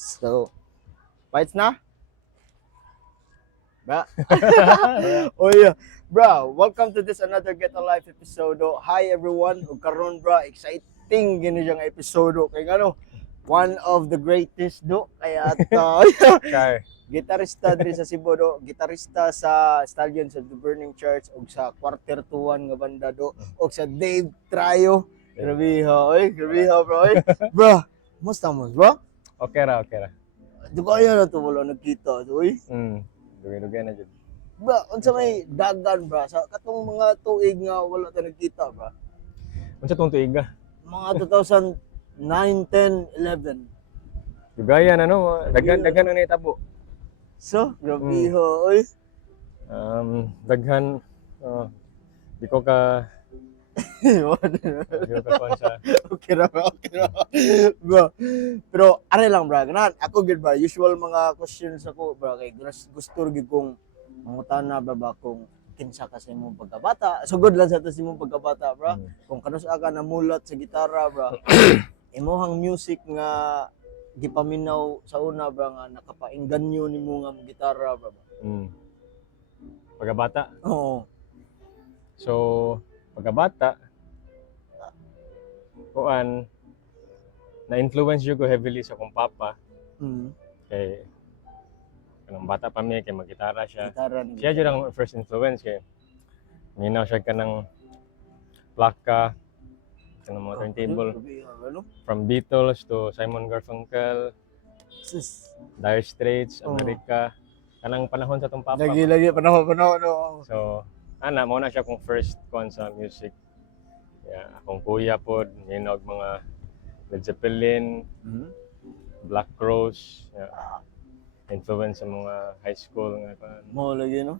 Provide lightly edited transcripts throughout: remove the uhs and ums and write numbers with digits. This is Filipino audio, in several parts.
So, fights na? Bra. Oh yeah. Bro, welcome to this another Get a Life episode. Hi everyone. Ug karon bro, exciting gini yang episode kay ngano, one of the greatest do kaya ato Char. gitarista diri sa Cebu do, gitarista sa Stallions of the Burning Church ug sa Quarter 2 nga banda do ug sa Dave Trio. Grabe ha, bro. Bro, musta mo, bro? Okay ra. Dugayan na to wala nagkita, oy. Dugay-dugay na jud. Bra, unsa may dagan bra sa katong mga tuig nga wala ta nagkita bra. Unsa tong tuig ka? Mga 2009, 10, 11. Dugayan ano, daghan ang naitabo. So, grabe ho, oy. Daghan di ko ka konsa. Okay ra. Bro, pero are lang bra, ganan ako gid ba usual mga questions ako bra kay gusto gid kong mangutana ba kung kinsa ka sa imong pagkabata. Sugod lang sa imong pagkabata bra. Kung kanusa ka namulat sa gitara bra. Imong music nga gipaminaw sa una bra nga nakapaingganyo nimo nga gitara bra. Pagkabata. Oo. So, pagkabata kuan na-influence jud ko heavily sa akong papa. Kay kanang bata pa mi kay maggitara siya. Gitara ni. Siya jud ang first influence kay minaw siya kanang plaka kanang mga turntable from Beatles to Simon Garfunkel, Dire Straits, America. Kanang panahon sa tong papa. Lagi panahon no. So, ana mo na siya kung first kon sa music. Yeah, akong kuya pod ninog mga Led Zeppelin, Black Crowes, influence sa mga high school nga kan. Mo lagi no.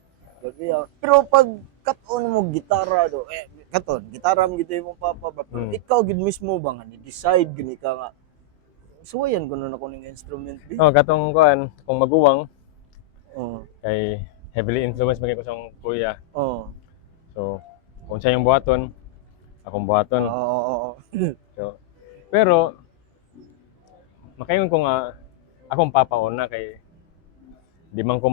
Pero pag katon mo gitara do, gitara mo gito imong papa ba? Pero ikaw gid mismo ba nga ni-decide gini ka nga suwayan ko na ako ning instrument bi? Oh, katong kuan, kung maguwang kay heavily influenced magay ko sa akong kuya. So, kung siya yung buhaton, akong buhaton. So, pero makaingon ko nga akong papauna kay di man ko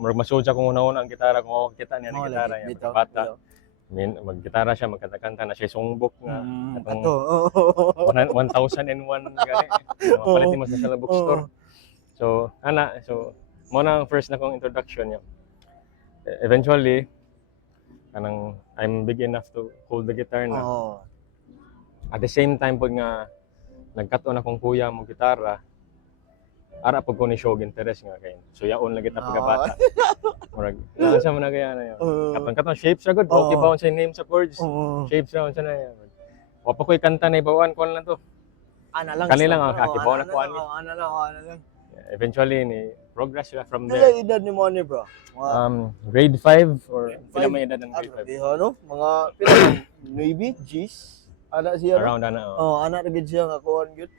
masud sa kung una-una ang gitara kung kita niya ng gitara niya bata. Maggitara siya, magkanta-kanta na siya sungbok nga atong 1001 gani. Mapalit mo sa bookstore. So, mo na ang first na kong introduction niya. Eventually, kanang I'm big enough to hold the guitar na. At the same time po nga nagkaton akong kuya mo gitara. Ara pag ko ni show interest nga kay. So yaon lagi ta pagkabata. Murag, sa man kaya na yan. Katong shapes ra good. Okay ba sa name sa chords? Shapes ra unsa na yan. Wa pa koy kanta na ibawaan ko lang to. Ana lang. Kanila nga kakibaw na ko ani. Ana lang. Eventually ni progress sila from Pila there. edad ni mo ni bro? Grade 5 or pila may edad ng grade 5? No? Mga pila maybe G's. Ana siya. Around ana. Ana ra gid siya nga kuan gyud.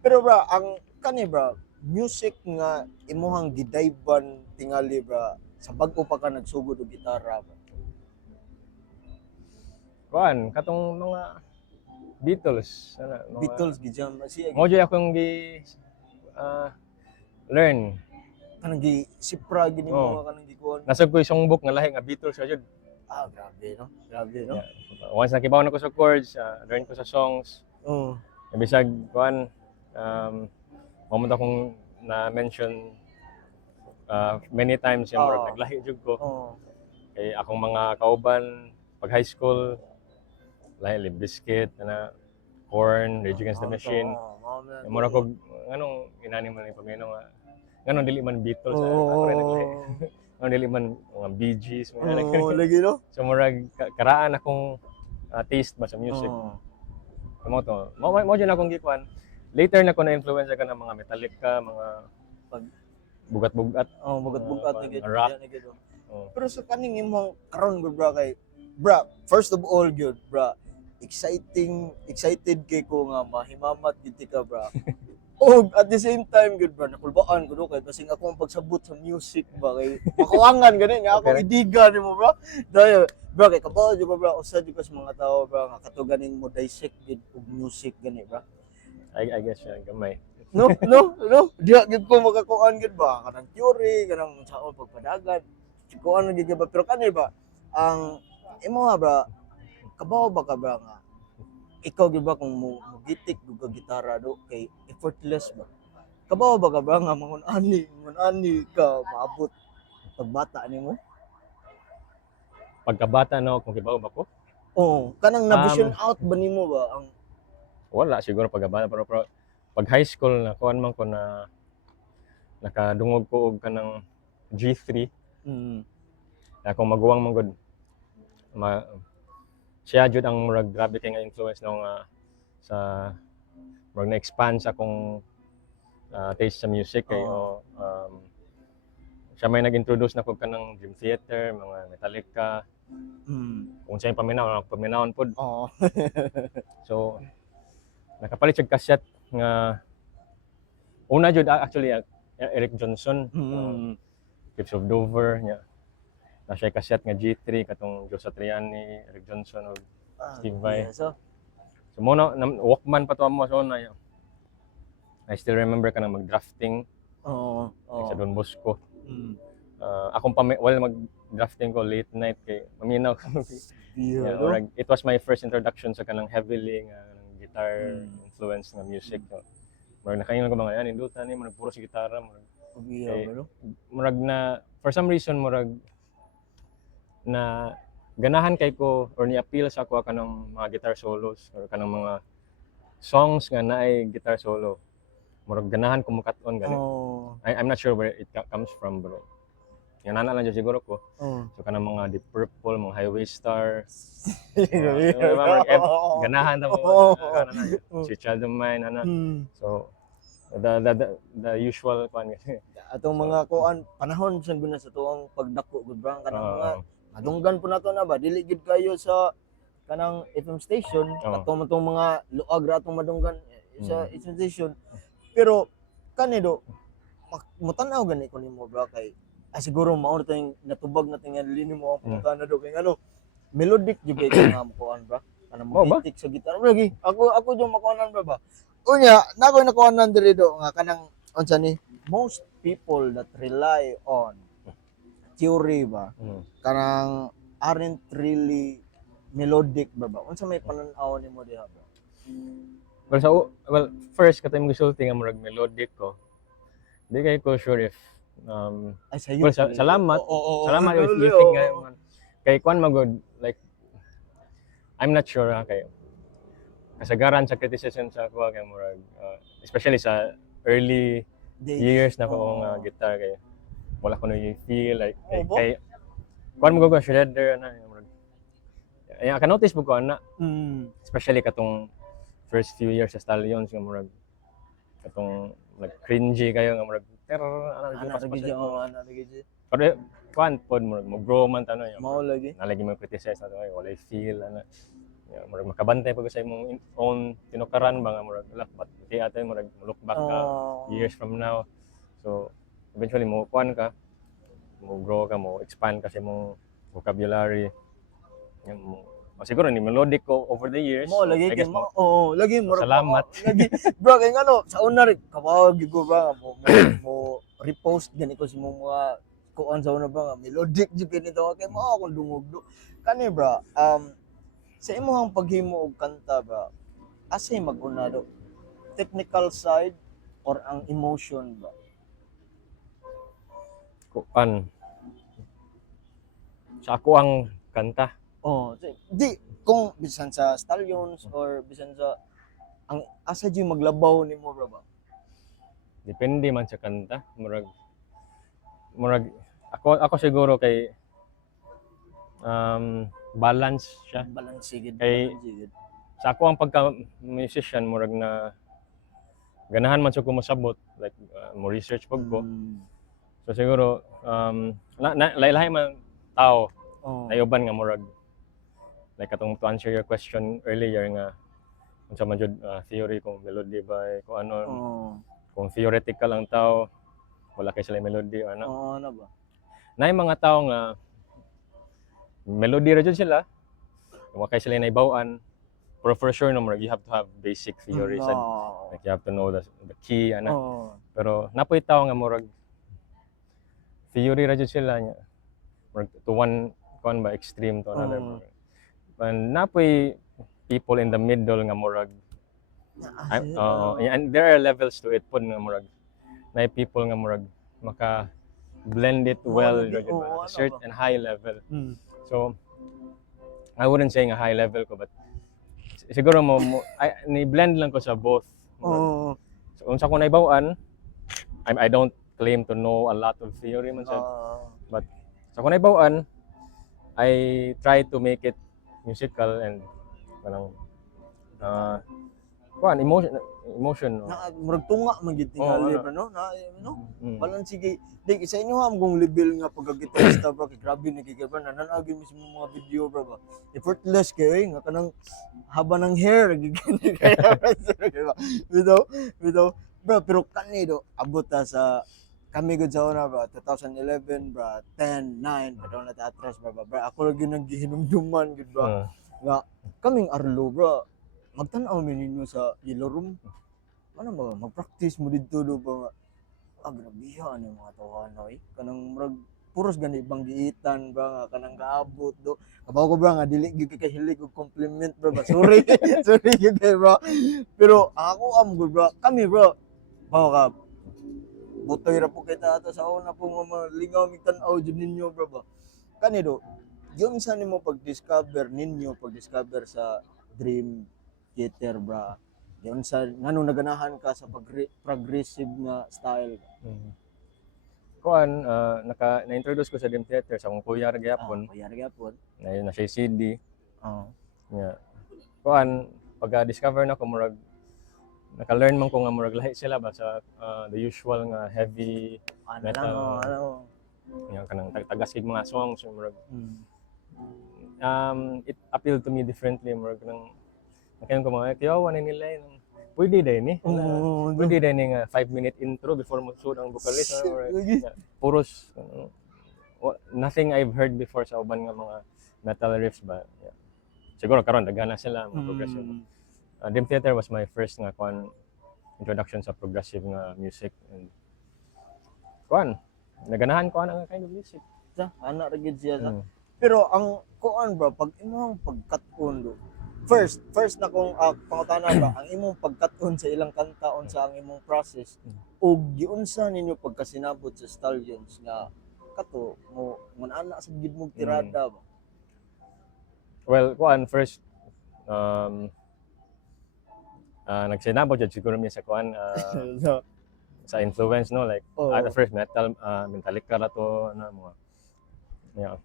Pero bro, ang kani bro, music nga imuhang gidayban tingali bro, sa bag-o pa ka nagsugod og gitara bro. Kuan katong mga Beatles, mga Beatles gid siya siya. Mo jud akong learn. Kanang gi sipra gid mo kanang gikuan. Nasab ko isang book nga lahi nga Beatles ra jud. Grabe no. Yeah. Once nakibaw na ko sa chords, learn ko sa songs. Bisag kuan moment akong na-mention many times yung naglahi jud ko. Kay akong mga kauban pag high school, lahi Limp Bizkit, Korn, Rage Against the Machine. Mura ko nganong inani man yung pamino nga nganong dili man Beatles ako rin naglahi. Nganong dili man mga Bee Gees lagi no. So murag karaan akong taste ba sa music. Mo to. Mo jud akong gikuan. Later na ko na influence ka ng mga Metallica, mga bugat-bugat. Bugat-bugat ni rock. Pero sa kaning imong karon bro kay bro, first of all good bro. Excited kay ko nga mahimamat gid ka bro. At the same time good bro, nakulbaan ko do kay basing ako ang pagsabot sa music ba kay makawangan gani nga ako idiga nimo bro. Dayo bro kay kabaw jud bro usa jud sa mga tao bro nga katuganing mo dissect gid og music gani bro. I guess siya gamay. No. Diha gid ko makakuan gid ba kanang theory, kanang saon pagpadagan. Kuan gid ba pero kanay ba ang imo nga ba kabaw ba ka ba nga ikaw gid ba kung mugitik gud ka gitara do kay effortless ba? Kabaw ba ka ba nga mangun-ani ka maabot pagbata nimo? Pagkabata no kung kibaw ba ko? Oo, kanang na-vision out ba nimo ba ang Wala siguro pagkabata pero pag high school na kuan man ko na nakadungog ko og kanang G3 mm, na kung maguwang man gud ma, siya jud ang murag grabe kay nga influence no nga sa murag na-expand sa akong taste sa music kay siya may nag-introduce na ko kanang Dream Theater, mga Metallica, kung siya yung paminawon pod. Oo. So nakapalit siya kasyat nga una jud actually Eric Johnson, Cliffs of Dover nya. Na siya kasyat nga G3 katong Joe Satriani, Eric Johnson ug Steve Vai. So, So mo na Walkman pa to mo so na. I still remember kanang mag-drafting oo. sa Don Bosco. Mm. Akong mag-drafting ko late night kay maminaw ko. Yeah, Yeah, it was my first introduction sa kanang heavily nga guitar influence nga music. So, murag nakaingon ko mga yan, indutan ni murag puro si gitara, murag na for some reason murag na ganahan kay ko or ni-appeal sa ako kanang mga guitar solos or kanang mga songs nga naay guitar solo. Murag ganahan ko mukat-on gani. I'm not sure where it comes from bro. Yan nana lang dyan siguro ko. So kanang mga Deep Purple, mga Highway Star. Ganahan ta mo. Sweet Child of Mine ana. So the usual kan atong mga kuan panahon sa guna sa tuong pagdako gud ba kanang mga madunggan po nato na ba dili gid kayo sa kanang FM station katong mga luag ra atong madunggan sa FM station pero kanido mutan-aw gani ko nimo bro kay siguro mao na tayong natubag na tingali nimo ang pangutana do kay ano melodic jud kay nga kuan bro kanang magitik sa gitara lagi ako jud makuanan ba unya nakoy nakuanan diri do nga kanang unsa ni most people that rely on theory ba kanang aren't really melodic ba unsa may panan-aw nimo diha bro? Well, first katay mo gisulti nga murag melodic ko. Di kay ko sure if salamat if you think nga kay kuan magod like I'm not sure kay kasagaran sa criticism sa ako kay murag especially sa early years na ko nga guitar kay wala ko na feel like kay kuan mo ko shredder na murag ay ka notice mo ko ana especially katong first few years sa Stallions nga murag katong cringy kayo nga murag pero kuan pod murag mo grow man tano mao lagi nalagi mo criticize na ay wala feel ana murag makabantay pag sa imong own tinukaran ba nga murag but di ate murag look back ka years from now so eventually mo kuan ka mo grow ka mo expand kasi imong vocabulary siguro ni melodic ko over the years mo lagi kay mo lagi mo salamat lagi bro kay ngano sa una rin kawag gyud ba mo repost gani ko si mga kuan sa una ba nga melodic jud kini to kay mo akong dungog do kani bro sa imong paghimo og kanta ba asay mag-una do technical side or ang emotion ba kuan sa ako ang kanta di kung bisan sa Stallions or bisan sa ang asa jud maglabaw nimo bro ba depende man sa kanta murag ako siguro kay balance siya balance gid kay sa ako ang pagka musician murag na ganahan man sa ko masabot like mo research pag ko so siguro lahi man tao nayuban nga murag like katong to answer your question earlier nga unsa man jud theory kung melody ba kung ano kung theoretical ang tao wala kay sila melody or ano ano ba nay mga tao nga melody ra jud sila wala kay sila naibaw-an pero for sure no murag you have to have basic theory sa Like you have to know the key ana. Oo. Pero napoy tawo nga murag theory ra jud sila nya. Murag to one ba extreme to another. Oo. And napoy people in the middle nga murag and there are levels to it pud nga murag na people nga murag maka blend it well lagi, ra jud ba, oo, at a certain high level. Mm. So I wouldn't say nga high level ko, but siguro ni blend lang ko sa both. Oo. So unsa ko naibaw-an, I don't claim to know a lot of theory man sad, but sa ko naibaw-an, I try to make it musical and kanang emotion no. Na murag tunga man gid tingali pa no. Na no. Mm. Balan sige. Di sa inyo ha kung level nga pagka-gitarista bro, kay grabe nagigibra nananagi mismo mga video bro ba. Effortless kay nga kanang haba ng hair gigani kaya bitaw bro, pero kanido abot ta sa kami gud sa una bro 2011 bro 10 9 padong na ta atras bro. Ako lagi nang gihinumduman gud bro. Nga kaming arlo bro. Magtan-aw mi ninyo sa yellow room. Ano ba mag-practice mo didto do ba? Grabihan yung mga tawhanoy. Kanang murag puros gani ibang giitan ba nga kanang kaabot do. Kabaw ko ba nga dili gyud kay hilig og compliment bro ba. Sorry. Sorry gyud bro. Pero ako good bro. Kami bro. Bawa ka butoy ra po kita ato sa una po mga lingaw mi tan-aw jud ninyo bro ba. Kani do. Yun sa nimo pag-discover sa Dream Theater bra. Yun sa ngano naganahan ka sa progressive nga style. Kuan na-introduce ko sa Dream Theater sa akong kuya ra gyapon. Kuya ra gyapon. Na siya CD. Oo. Yeah. Kuan pagka-discover na ko murag naka-learn man ko nga murag lahi sila ba sa the usual nga heavy metal. Yang kanang tagas kig mga songs murag. It appealed to me differently murag nang nakayon ko mga tiyawan nila nang pwede din ni. Pwede din nga 5-minute intro before mo shoot ang vocalist. Puros nothing I've heard before sa uban nga mga metal riffs ba. Yeah. Siguro karon dagana sila mga progressive. Dream Theater was my first nga introduction sa progressive nga music and naganahan ko ang kind of music. Ana ra gid siya sa. Pero ang kuan bro, pag imong pagkat-on do. First na kung pangutana ba, ang imong pagkat-on sa ilang kanta unsa ang imong process ug giunsa ninyo pagkasinabot sa Stallions nga kato mo ana sa gid mong tirada ba. Well, first nagsinabot jud siguro mi sa sa influence no like at first metal Metallica ra to mga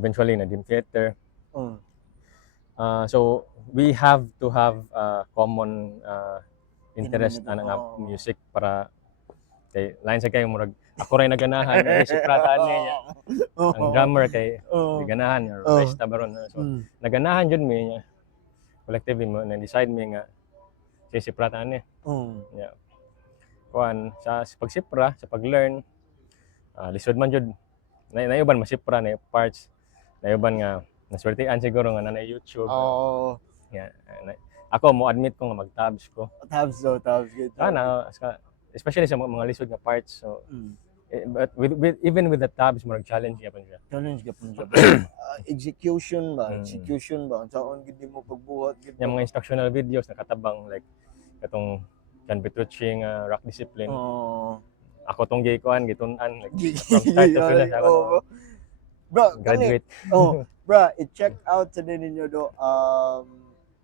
eventually na Dream Theater. So we have to have common interest na nga music para kay line sa kay murag ako ray naganahan si prataan niya ang drummer kay ganahan or resta baron so naganahan jud mi niya collectively mo na decide mi nga si prataan niya yeah sa pagsipra sa pag-learn lisod man jud nayuban masipra na parts nayuban nga naswertean siguro nga na YouTube. Yeah. Ako mo admit ko nga mag-tabs ko. Tabs good. Especially sa mga lisod nga parts. So but even with the tabs murag challenge gyapon siya. Execution ba? Unsaon gid mo pagbuhat gid. Yung mga instructional videos nakatabang like katong John Petrucci nga rock discipline. Ako tong gitun-an like from start to finish ako. Bro, graduate. Bro, i-check out sa din ninyo do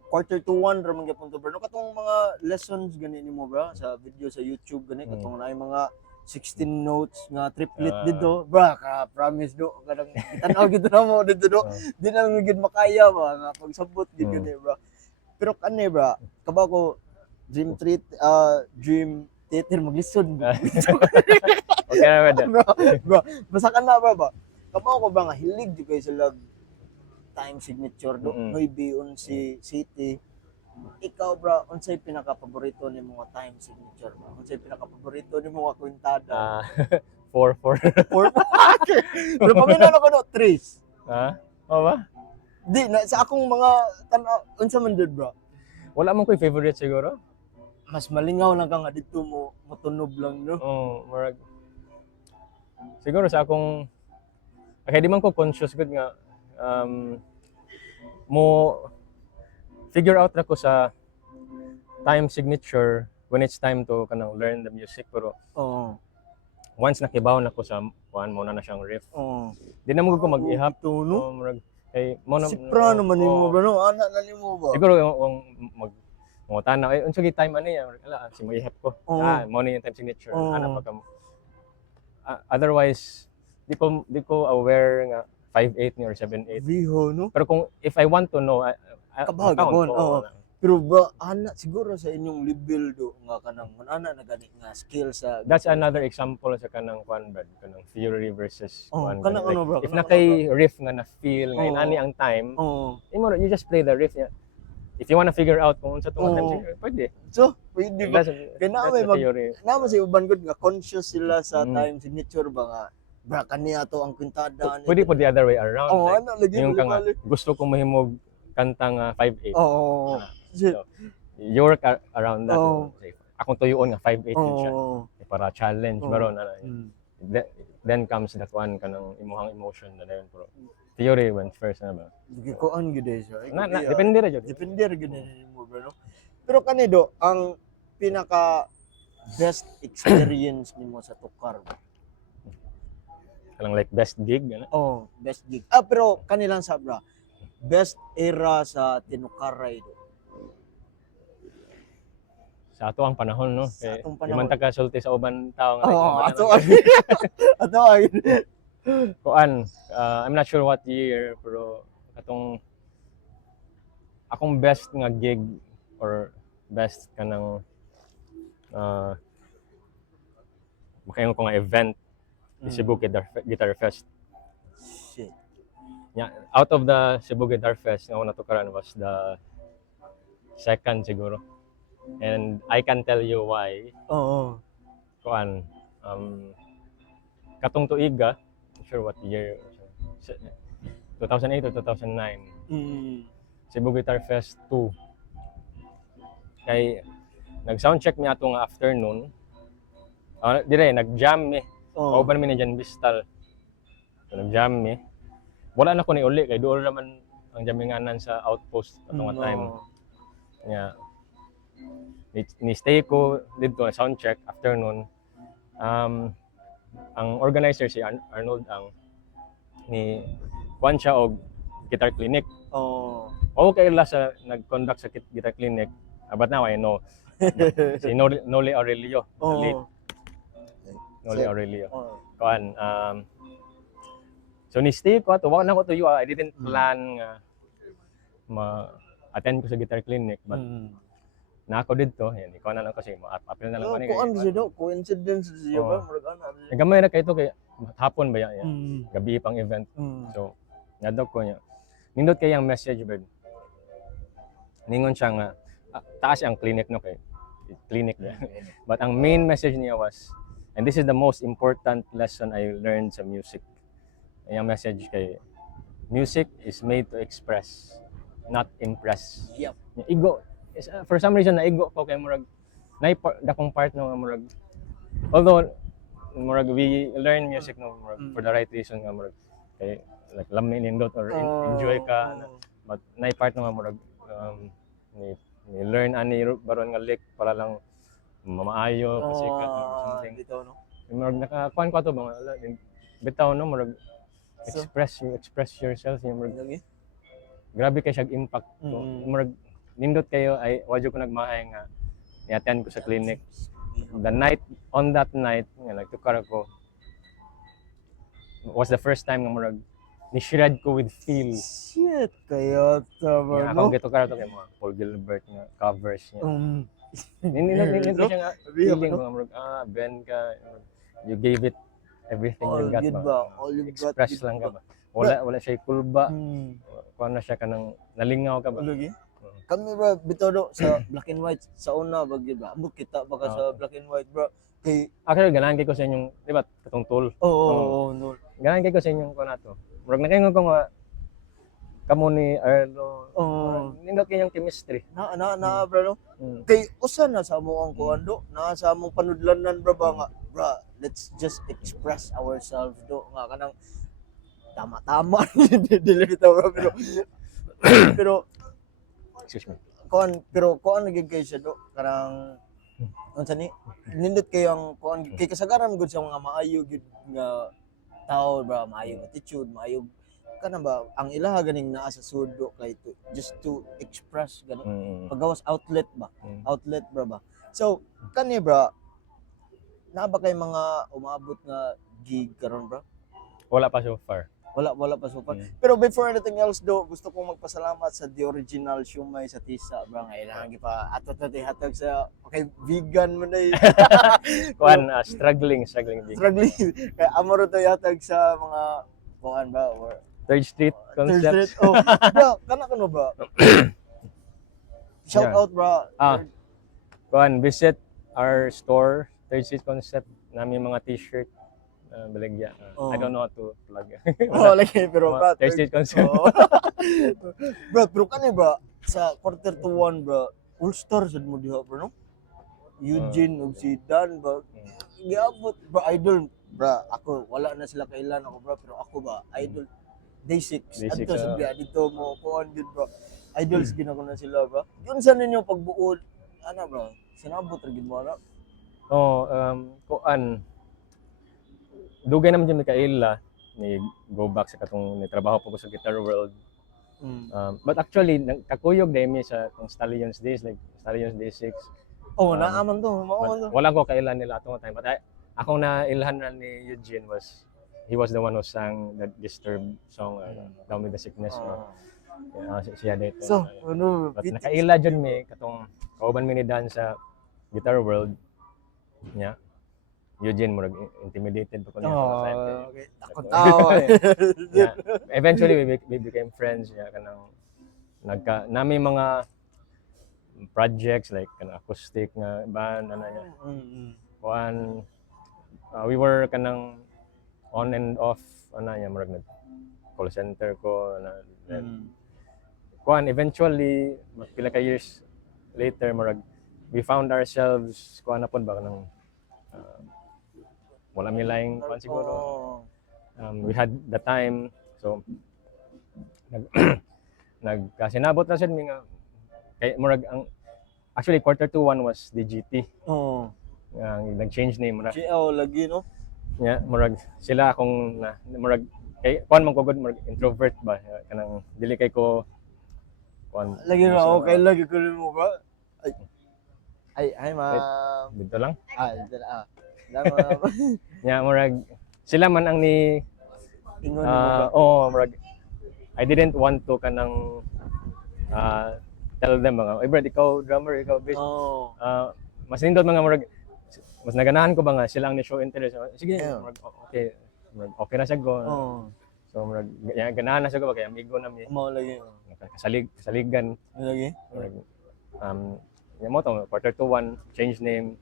quarter to 1 ra man gyapon to bro. No katong mga lessons gani nimo bro sa video sa YouTube gani katong naay mga 16 notes nga triplet dito. Bro, promise do kadang tan-aw gid na mo dito do. Di na lang gid makaya ba nga pagsabot gid gani bro. Pero kani bro, kabaw ko Dream Theater maglisod. Okay na ba? Bro, basta ka na ba? Kabaw ko ba nga hilig di kay sila time signature do maybe si City. Ikaw bro, unsay pinaka-paborito nimo nga time signature ba? Unsay pinaka-paborito nimo nga kwintada? 4-4. Pero pamina na ko do 3. Ba? Di na sa akong mga tan unsa man dud bro? Wala man ko'y favorite siguro. mas malingaw lang ka nga dito mo matunob lang no. murag siguro sa akong kaya di man ko conscious gud nga mo figure out na ko sa time signature when it's time to kanang learn the music, pero Oo. once nakibaw na ko sa kuan mo na siyang riff, Oo. di na mo ko mag-ihap. Ito no. Murag kay mo na Sipra naman nimo oo. bro no. Ana na nimo ba? Siguro yung mag tanaw ay unsa gi time ano ya, ala si mo ihap ko. Oo. Mo na yung time signature. Oo. Ana pa ka mo. Otherwise di ko aware nga 5/8 ni or 7/8. Viho no. Pero kung if I want to know, Kabahag count akon, ko, oo. na. Pero bro, ana siguro sa inyong level do nga kanang ana na gani nga skill sa That's another example sa kanang kuan bad, kanang theory versus Oh, kuan. kanang ano, bro? If Kanang na kay riff nga na feel nga Oo. inani ang time, Oo. you just play the riff niya. If you wanna figure out kung unsa tong time Oo. signature, pwede. So, pwede ba? Kaya na may That's the mag- theory. Naman sa uban gud nga conscious sila sa Mm. time signature ba nga bra kaniya to ang kwintada. Pwede po the other way around. Oh, like, ano lagi yung ka nga, balik. gusto ko mahimog kanta nga 5/8. Oo. Shit. So, you work around that. Oo. Say, akong tuyoon nga 5/8 yun siya. Oo. Para challenge Oo. maron na. Mm. Then comes that one kanang imuhang emotion na dayon, pero theory went first na ba. Di ko an gid siya. Depende ra jud. Depende ra gid nimo bro no. Pero kanido ang pinaka best experience nimo sa tukar. Kanang like best gig ano. Oh, best gig. Pero kanilang sabra. Best era sa tinukaray do. Sa ato ang panahon no. Sa Kay atong di panahon. man ta kasulti sa uban tao nga. Oh, like, ato ato ay. kuan, I'm not sure what year, pero katong akong best nga gig or best kanang makaingon ko nga event is Cebu Guitar Fest. Shit. Yeah, out of the Cebu Guitar Fest nga una tukaran was the second siguro. And I can tell you why. Oo. Kuan, katong tuiga, not sure what year, 2008 or 2009, Mm. Cebu Guitar Fest 2. Kay nag-soundcheck mi ato nga afternoon. Dire nag-jam mi. Oo. Kauban mi ni Jan Bistal. So, nag-jam mi. Wala na ko ni uli kay doon naman ang jaminganan sa outpost atong nga time. Oo. Nya ni stay ko dito na soundcheck afternoon. Ang organizer si Arnold ang ni kuan siya og guitar clinic. Oo. Okay la sa nag-conduct sa guitar clinic. But now I know si Noli Aurelio. Oo. Noli Aurelio. Oo. Kuan so ni stay ko ato, wala na ko to I didn't plan nga ma-attend ko sa guitar clinic, but Mm. na ako dito, yan, ikaw na lang kasi ma-appeal na lang Oh, ko kuan siya do, coincidence siya ba? Oo. Murag ana. Nagamay na kay to kay hapon ba yan, Mm. gabi pang event. Mm. So, nadok ko niya. Nindot kay ang message bird. Ningon siya nga taas ang clinic no kay clinic ba. But ang main message niya was, and this is the most important lesson I learned sa music. Ang message kay music is made to express, not impress. Yep. Ego, for some reason na ego ko kay murag dakong part no nga murag, although murag we learn music no murag for the right reason nga murag kay like lami nindot or enjoy ka na. But na part no nga murag ni learn ani baron nga lick para lang mamaayo kasi ka or something. Dito no. Murag nakakuan ko to ba bitaw no murag express yourself yung murag Lagi. grabe kay siya impact to. Murag nindot kayo ay wadyo ko nagmahay nga i-attend ko sa clinic. On that night nga nagtukar ako was the first time nga murag ni-shred ko with feel. Shit, kaya tama Nga no. akong gitukar to kay mga Paul Gilbert nga covers niya. Nindot No? siya nga Sabi feeling ako, ko nga murag Ben ka you gave it everything all you got good ba. ba? All you got. Express good lang ka ba? ba. Wala siya kulba. Mm. Kuan na siya kanang nalingaw ka ba. Lagi. Kami ba bitodo sa black and white sa una bagyo ba? Ambot kita baka sa black and white bro. Kay Actually ganahan kay ko sa inyong, di ba, katong tool. oo no. Ganahan kay ko sa inyong kuan ato. Murag nakaingon ko nga kamo ni Arlo. Oo. Nindot kayong chemistry. Na bro no. Mm. Kay usa na sa mo ang kuan do, na sa among panudlanan bro ba nga, bro, let's just express ourselves do nga kanang tama-tama dili bitaw bro pero pero Excuse me. kuan naging kay siya do kanang unsa ni nindot kay ang kuan kay kasagaran gud sa mga maayo gid nga tao bro, maayo attitude, maayo kana ba ang ilaha ganing naa sa sudo kay just to express gani paggawas outlet ba, outlet bro ba. So kani bro, naa ba kay mga umabot nga gig karon bro? Wala pa so far. Wala pa so far. Pero before anything else do, gusto kong magpasalamat sa The Original Siomai sa Tisa bro, nga ilang pa ato hatag sa okay vegan man ay Kuan struggling big. struggling kay amoro to hatag sa mga kuan ba or Third Street Third concept. Street. Oh, bro, kana bro. Shout Yeah. out bro. Kuan visit our store Third Street concept nami mga t-shirt baligya. Oh. I don't know how to plug. Oh, lagi pero bro. Third Street concept. Oh. Bro, kani bro sa quarter to 1 bro. All star sad mo diha bro no? Eugene ug si Dan bro. Giabot bro idol bro. Ako wala na sila kailan ako bro pero ako ba idol Day 6. Day 6, Adto sa biya dito mo kuan gid bro. Idols gina ko na sila bro. Yun sa ninyo pagbuod ana bro. Sinabot ra gid mo ana. Oh, kuan dugay naman dyan ni Kaila ni go back sa katong ni trabaho po ko sa Guitar World. But actually kakuyog dahil mi sa kung Stallions Days like Stallions Day 6. Oh, naaman to, mao to. Wala ko kailan nila atong time but akong nailhan ni Eugene was he was the one who sang that Disturbed song Down with the Sickness. Siya dito. So, ano, But nakaila dyan mi katong kauban mi ni Dan sa Guitar World niya. Eugene murag intimidated pa ko niya sa time. okay. Takot tao eh. Yeah. Eventually we became friends ya kanang nami mga projects like kanang acoustic nga band ana niya. Kuan we were kanang on and off ana niya murag nag call center ko na kuan eventually pila ka years later murag we found ourselves kuan na pod ba kanang wala mi laing kuan siguro. We had the time so nagkasinabot na sad mi nga kay murag ang actually quarter to 1 was DGT. Oh. Nag-change name murag. GL lagi no. Yeah, murag sila akong murag kay kuan man ko good murag introvert ba kanang dili kay ko kuan Lagi na okay lagi ko rin mo ba? Ay ma. dito lang. Dito na. Dama. Yeah, murag sila man ang ni Ingon mo ba? murag I didn't want to kanang tell them mga, "Oy Brad, ikaw drummer, ikaw bass." Oh. Mas nindot mga murag mas naganahan ko ba nga sila ang ni show interest. Sige, Yeah. murag, okay. Murag, okay na siya go. Oh. So murag ganahan na siya ko kay amigo na mi. Mo lagi. Kasaligan. Lagi. Murag, yung mo to, quarter to 1, change name.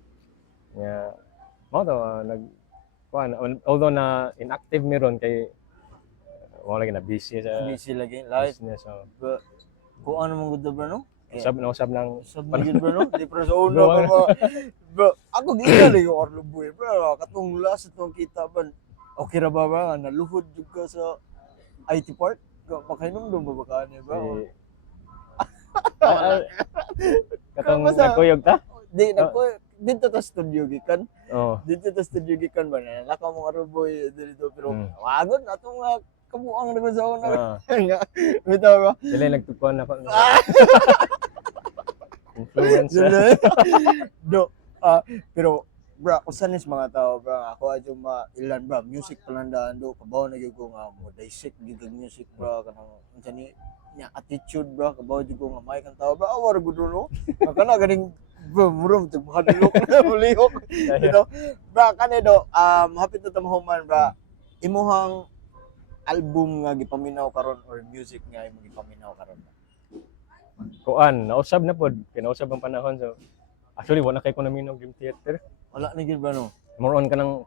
Yeah. Mo to, although na inactive mi ron kay wala lagi na busy sa Busy lagi. Live. business. So, Kung ano mong good bro no? usab lang. Sabagin bro no? Di para sa una pa ba? Bro, ako gingali yung Arlo Boy bro. Katong last itong kita ba? Okay ra ba ba? Naluhod jud ka sa IT part? Pakainom doon ba ba ka niya bro? Katong Basta- nagkuyog ta? Di, dito ta studio gikan. Oo. Dito ta studio gikan ba? Nalakaw mong Arlo Boy dito pero wagod na itong kabuang na sa una. Nga, bitaw ba? Sila yung nagtupuan ako. Influencer. Do, pero bro, kusanis mga tao bro, ako adyo ilan bro, music palandaan do, kabaw na gyud ko nga mo dissect gyud ang music bro, kanang unsa ni nya attitude bro, kabaw gyud ko nga may kang tao bro, awar gud no. Kana ganing bro, murum tug mahadlok na mulihok. Ito, bro, kani do, hapit na tamahuman bro. Imuhang album nga gipaminaw karon or music nga imong gipaminaw karon. Kuan, nausab na pod, kinausab ang panahon so actually wala kay ko na minog Dream Theater. Wala na gyud ba no? More on ka ng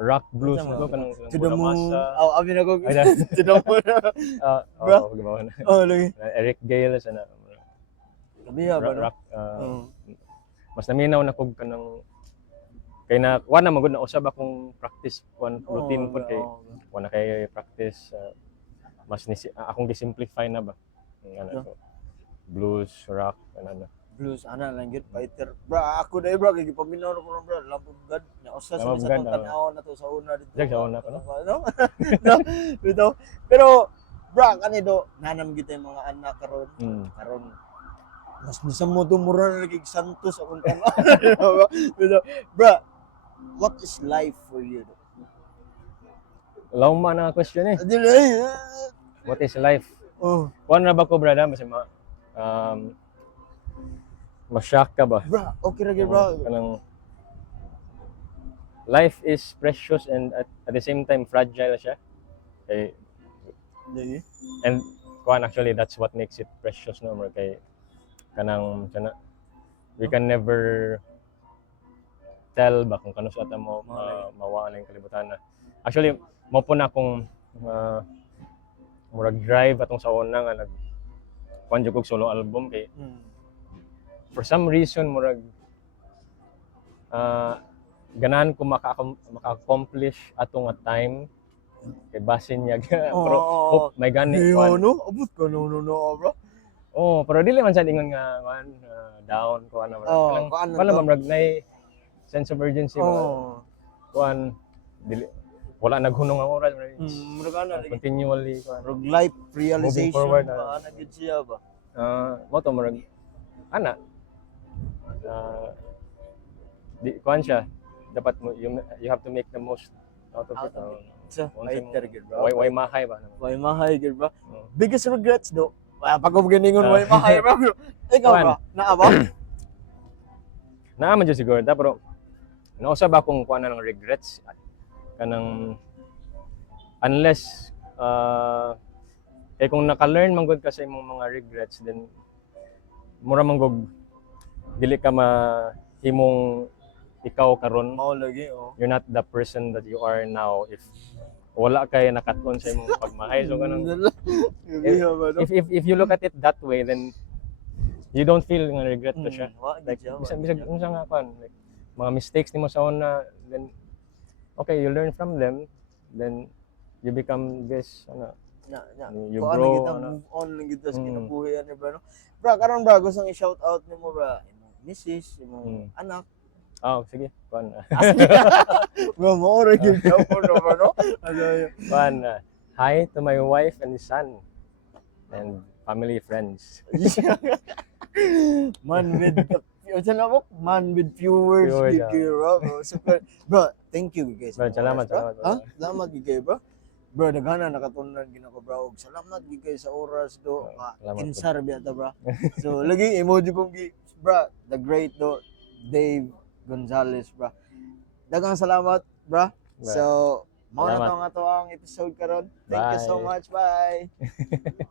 rock blues Tama. na ko kanang To the moon. Bonamassa. Oh, abi na ko. Ay, na. To the moon. Bro? Gibawa na. Oh, lagi. Eric Gale sana Kabiya ba no? rock Oh. mas naminaw na kog kanang kay na wala magud na usab akong practice one routine Oh, pod kay oh, wala kay practice mas akong gi-simplify na ba Yeah. ko blues rock ano Blues ana lang gid fighter. Bro, ako dai bro kay gipaminaw na ko lang bro. Lambog god. Nya usa sa Lambog sa God, tong tan-aw na to sa una dito. Jag, sa una pa, no? No? No? Dito. Pero bro, kanido nanam gid tay mga anak karon. Karon mas bisa mo tumura na lagi Santos akong tan-aw. Bro, what is life for you? Lauma na question eh Dili. what is life Oh, kuan ra ba ko brada mas ma-shock ka ba bro, okay ra gyud bro. kanang life is precious and at the same time fragile siya kay Dili. and kuan actually that's what makes it precious no more kay kanang sana we can never tell ba kung kano sa ata mo mawala yung kalibutan na actually mo po na akong murag drive atong sa una nga nag kuan jud kog solo album kay for some reason murag ganahan ko maka-accomplish atong nga time kay basin niya pero hope may gani Yo, no? Abot ka no bro. oh pero dili man sa ingon nga man down ko ano kuan na wala to. man murag nay sense of urgency Oh. kuan dili wala naghunong ang oras Mura ka na lagi. continually kuan Rog life realization forward, ba ana gid siya ba? mo to murag ana di kuan siya dapat mo you have to make the most out of it Sa fighter gid bro. way mahay ba Why mahay gid bro. Oh. Biggest regrets do. Pag ko giningon why mahay bro. Ikaw Kuan. ba? Naa ba? naa man jud siguro ta pero nausab akong kuan na ng regrets kanang unless kay kung naka-learn man gud ka sa imong mga regrets then mura man gud dili ka mahimong ikaw karon Mao lagi oh. you're not the person that you are now if wala kay nakaton sa imong pagmahay so ganun Gabiya ba no? if you look at it that way then you don't feel nga regret to siya Wa like gid siya. bisag unsa nga kuan like mga mistakes nimo sa una then okay you learn from them then you become this ano you Kuan grow kita ano. move on lang kita sa Mm. kinabuhi ni bro no. Bro, karon bro gusto i shout out nimo bro. Imong misis, imong anak. sige kuan Bro, mo ra gyud ka po bro no. Ano kuan hi to my wife and son and family friends man with the man with viewers Viewers, gid kayo, bro. Super. Bro, thank you guys. Bro, salamat, salamat, bro. Ha? Salamat gid kayo, bro. Bro, daghana nakatunan ginako bro. Og salamat gid kayo sa oras do. Salamat, Kinsar biya ta, bro. So, lagi emoji kong bro, the great do Dave Gonzalez, bro. Daghang salamat, bro. So, mao na Salamat. to nga to ang episode karon. Thank you so Bye. much. Bye.